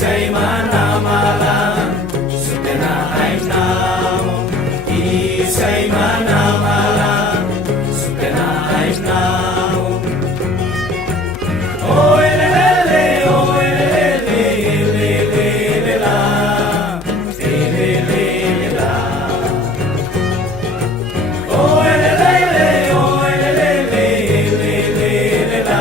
Say manamalan, sutena I'm now. Say manamalan, sutena I'm now. Oh elele, oh elele, la, elele la. Oh elele, la, elele la.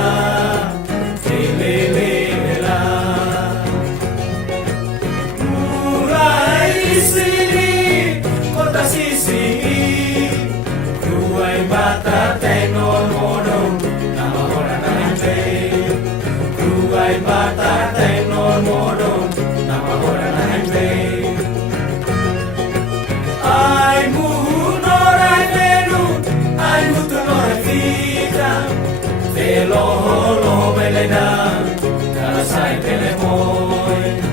Bata tenor modo, nama orang hande. Ai munorai venu, ai mutunorai vita. Velo holo belena, kala sai telemoi.